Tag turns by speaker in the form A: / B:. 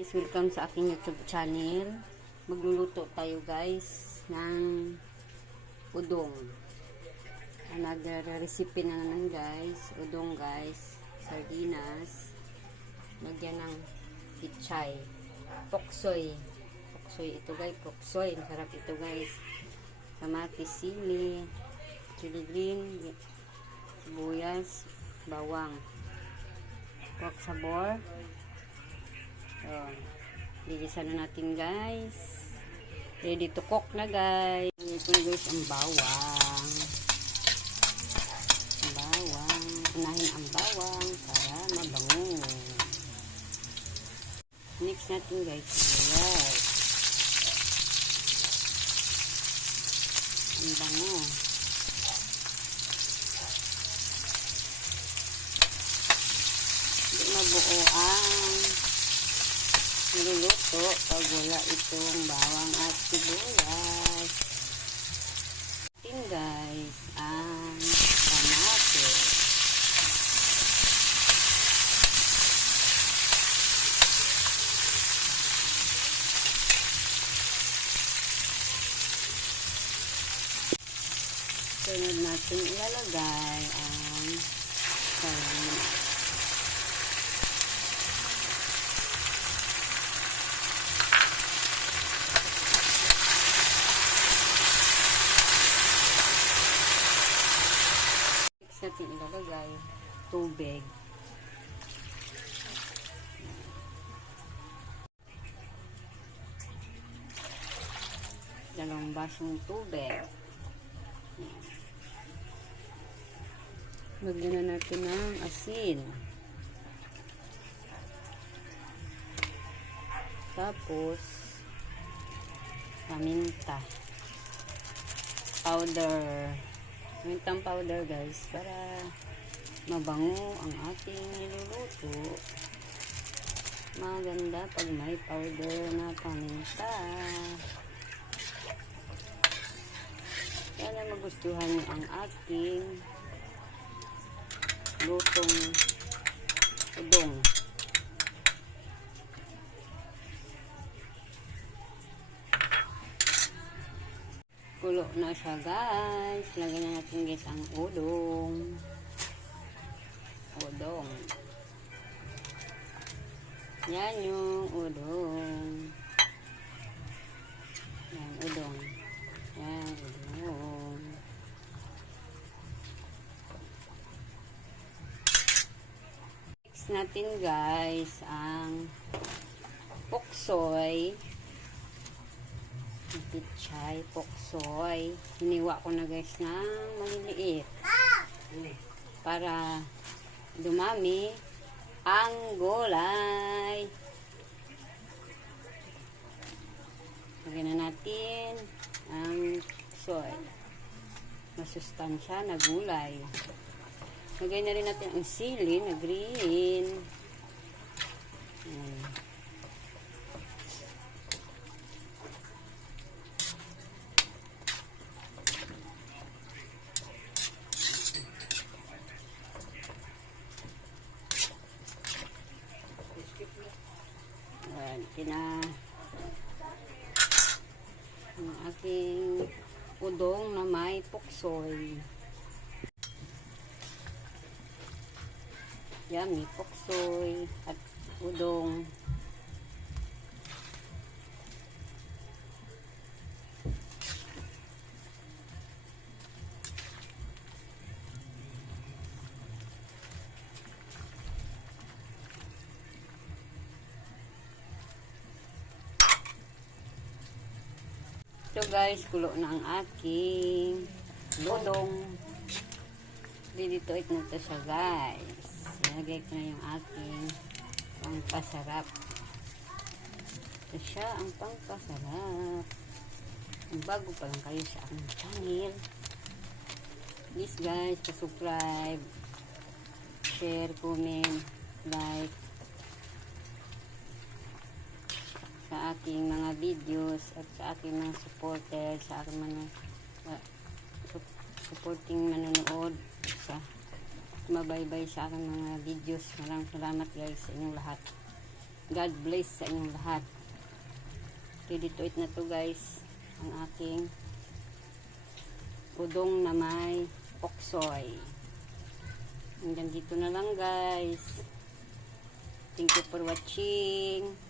A: Guys, welcome sa aking YouTube channel. Magluluto tayo guys ng udong. Another recipe na naman guys. Udong guys. Sardinas. Lagyan ng pichay. Poksoy. Poksoy ito guys. Poksoy. Masarap ito guys. Kamatis, sili, chili green, sibuyas, bawang. Pork sabor. So, gigisa na natin guys. Ready to cook na guys. Ito guys ang bawang. Ang bawang. Unahin ang bawang para mabango. Mix natin guys. Sibuyas. Ang bango. Hindi mabuo ang niluluto pag wala itong bawang at sibuyas. Atin guys, ang kamatis. Sunod natin ilalagay ang sardinas. Next natin ilalagay tubig. Dalawang basong tubig. Lagyan na natin ng asin. Tapos, paminta. Powder. Mintang powder guys para mabango ang ating niluluto. Maganda pag may powder na paminta. Sana magustuhan niyo ang ating lutong udong. Kulo na siya guys. Lagyan na natin guys ang udong. Udong. Yan yung udong. Yan, udong. Yan, udong. Next natin guys ang poksoy. Pichay, poksoy. Hiniwa ko na guys ng maliliit. Para dumami ang gulay. Lagyan na natin ang soy. Masustansya na gulay. Lagyan na rin natin ang sili na green. Ayan. Ayan, kina ang aking udong na may puksoy. Yan, may puksoy at udong. So guys, kulo na ang aking lodong. Didito it na to siya guys. Ilagay ko na yung aking pangpasarap. Ito siya ang pangpasarap. Bago pa lang kayo sa aking channel, please guys, pa-subscribe, share, comment, like, sa aking mga videos at sa aking mga supporter, sa aking mga uh, su- supporting manonood sa mabaybay sa aking mga videos. Maraming salamat guys sa inyong lahat. God bless sa inyong lahat. Ready to eat na to guys. Ang aking udong na may oksoy. Hanggang dito na lang guys. Thank you for watching.